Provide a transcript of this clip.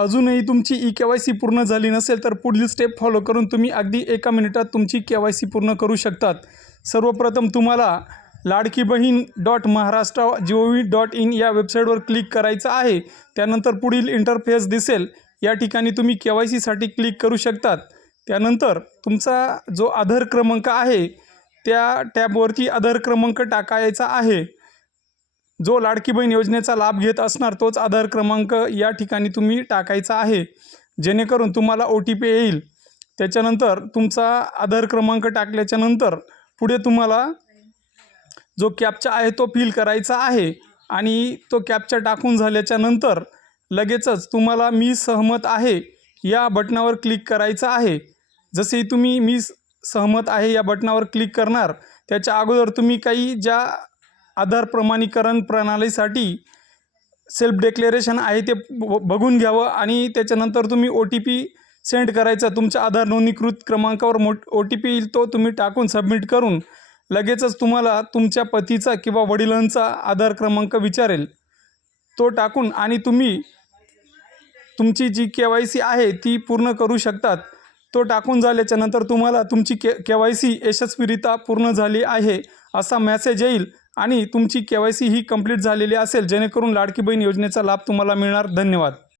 अजूनही तुमची ई के Y C पूर्ण झाली नसेल तर पुढील स्टेप फॉलो करून तुम्ही अगदी एका मिनिटात तुमची के वाय सी पूर्ण करू शकतात. सर्वप्रथम तुम्हाला Ladki Bahin dot Maharashtra G O V dot in या वेबसाईटवर क्लिक करायचं आहे. त्यानंतर पुढील इंटरफेस दिसेल. या ठिकाणी तुम्ही के वाय सीसाठी क्लिक करू शकतात. त्यानंतर तुमचा जो आधार क्रमांक आहे त्या टॅबवरती आधार क्रमांक टाकायचा आहे. जो लाडकी बहीण योजनेचा लाभ घेत असणार तोच आधार क्रमांक या ठिकाणी तुम्ही टाकायचा आहे. जेणेकरून तुम्हाला ओ टी पी येईल. त्याच्यानंतर तुमचा आधार क्रमांक टाकल्याच्यानंतर पुढे तुम्हाला जो कॅपचा आहे तो फिल करायचा आहे आणि तो कॅपचा टाकून झाल्याच्यानंतर लगेचच तुम्हाला मी सहमत आहे या बटनावर क्लिक करायचं आहे. जसे तुम्ही मी सहमत आहे या बटनावर क्लिक करणार त्याच्या अगोदर तुम्ही काही ज्या आधार प्रमाणीकरण प्रणालीसाठी सेल्फ डेक्लेरेशन आहे ते ब बघून घ्यावं आणि त्याच्यानंतर तुम्ही ओ टी पी सेंड करायचा. तुमच्या आधार नोंदणीकृत क्रमांकावर मो ओ टी पी येईल तो तुम्ही टाकून सबमिट करून लगेचच तुम्हाला तुमच्या पतीचा किंवा वडिलांचा आधार क्रमांक विचारेल. तो टाकून आणि तुम्ही तुमची जी के वाय सी आहे ती पूर्ण करू शकतात. तो टाकून झाल्याच्यानंतर तुम्हाला तुमची के के वाय सी यशस्वीरित्या पूर्ण झाली आहे असा मॅसेज येईल. आणि तुमची के वाय सी ही कंप्लीट झालेली असेल जेणेकरून लाडकी बहीण योजनेचा लाभ तुम्हाला मिळणार. धन्यवाद.